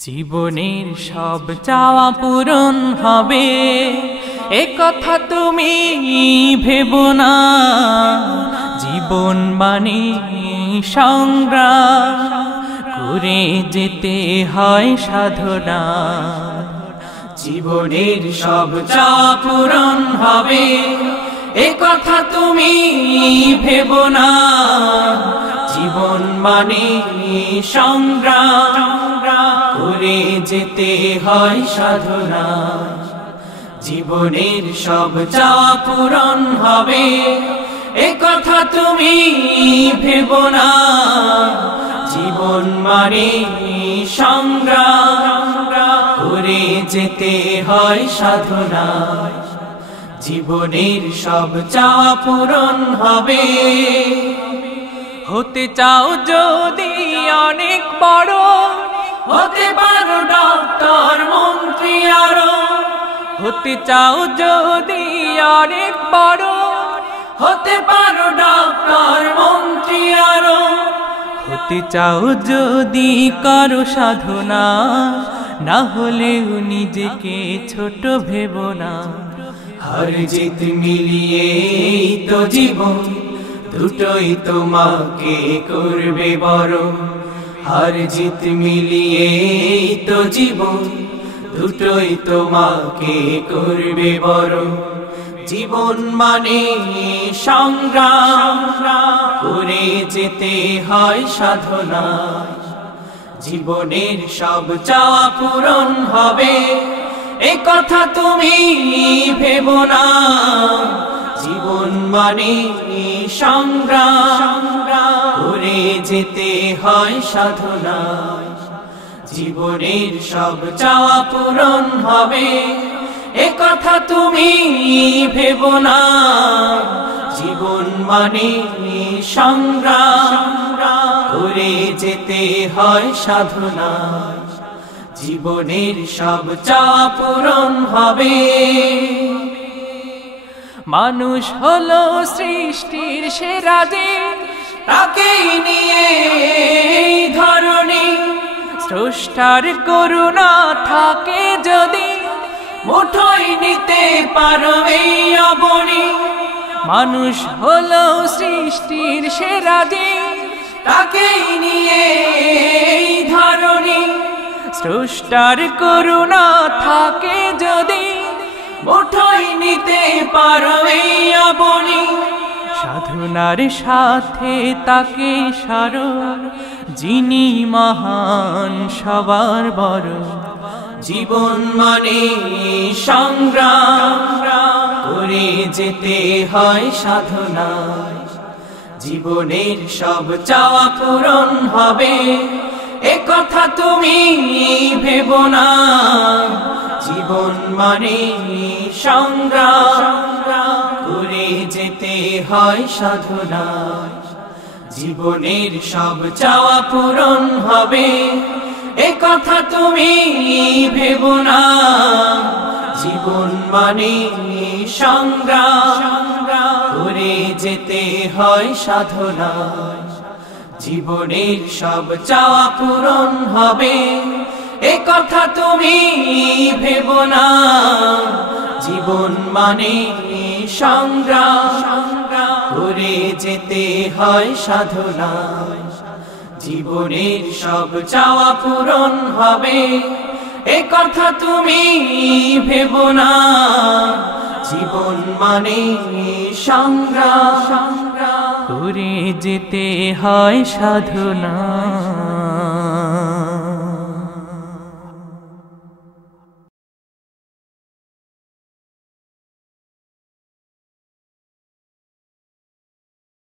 জীবনের সব চাওয়া পূরণ হবে এ কথা তুমি ভেবো না। জীবন মানে সংগ্রাম করে যেতে হয় সাধনা। জীবনের সব চাওয়া পূরণ হবে এ কথা তুমি ভেবো না। জীবন মানে সংগ্রাম করে যেতে হয় সাধনা। জীবনের সব চাওয়া পূরণ হবে এ কথা তুমি ভেবো না। জীবন মানে সংগ্রাম করে যেতে হয় সাধনা। জীবনের সব চাওয়া পূরণ হবে। হতে চাও যদি অনেক বড়, হতে পারো ডক্টর মন্ত্রী আরো। হতে চাও যদি অনেক বড়, হতে পারো ডক্টর মন্ত্রী আরো। হতে চাও যদি করো সাধনা, না হলেও নিজেকে ছোট ভেবো না। হার জিত মিলিয়ে তো জীবন, দুটোই তোমাকে করবে বড়। হার জিত মিলিয়ে তো জীবন, দুটোই তোমাকে করবে বড়। জীবন মানে সংগ্রাম করে যেতে হয় সাধনা। জীবনের সব চাওয়া পূরণ হবে এ কথা তুমি ভেবো না। জীবন মানে সংগ্রাম করে যেতে হয় সাধনা। জীবনের সব চাওয়া পূরণ হবে এ কথা তুমি ভেবো না। জীবন মানে সংগ্রাম করে যেতে হয় সাধনা। জীবনের সব চাওয়া পূরণ হবে। মানুষ হলো সৃষ্টির সেরা যে, তাকেই নিয়ে এই ধরনী। স্রষ্টার করুণা থাকে যদি, মুঠোয় নিতে পারো এই অবনী। মানুষ হলো সৃষ্টির সেরা যে, তাকেই নিয়ে এই ধরনী। স্রষ্টার করুণা থাকে যদি, মুঠোয় নিতে পারো এই অবনী। সাধনার সাথে তাকে সারো, যিনি মহান সবার বড়। জীবন মানে সংগ্রাম করে যেতে হয় সাধনা। জীবনের সব চাওয়া পূরণ হবে এ কথা তুমি ভেবো না। জীবন মানে সংগ্রাম করে যেতে হয় সাধনা। জীবনের সব চাওয়া পূরণ হবে এ কথা তুমি ভেবো না। জীবন মানে সংগ্রাম করে যেতে হয় সাধনা। জীবনের সব চাওয়া পূরণ হবে এ কথা তুমি ভেবো না। জীবন মানে সংগ্রাম করে যেতে হয় সাধনা। জীবনের সব চাওয়া পূরণ হবে এ কথা তুমি ভেবো না। জীবন মানে সংগ্রাম করে যেতে হয় সাধনা।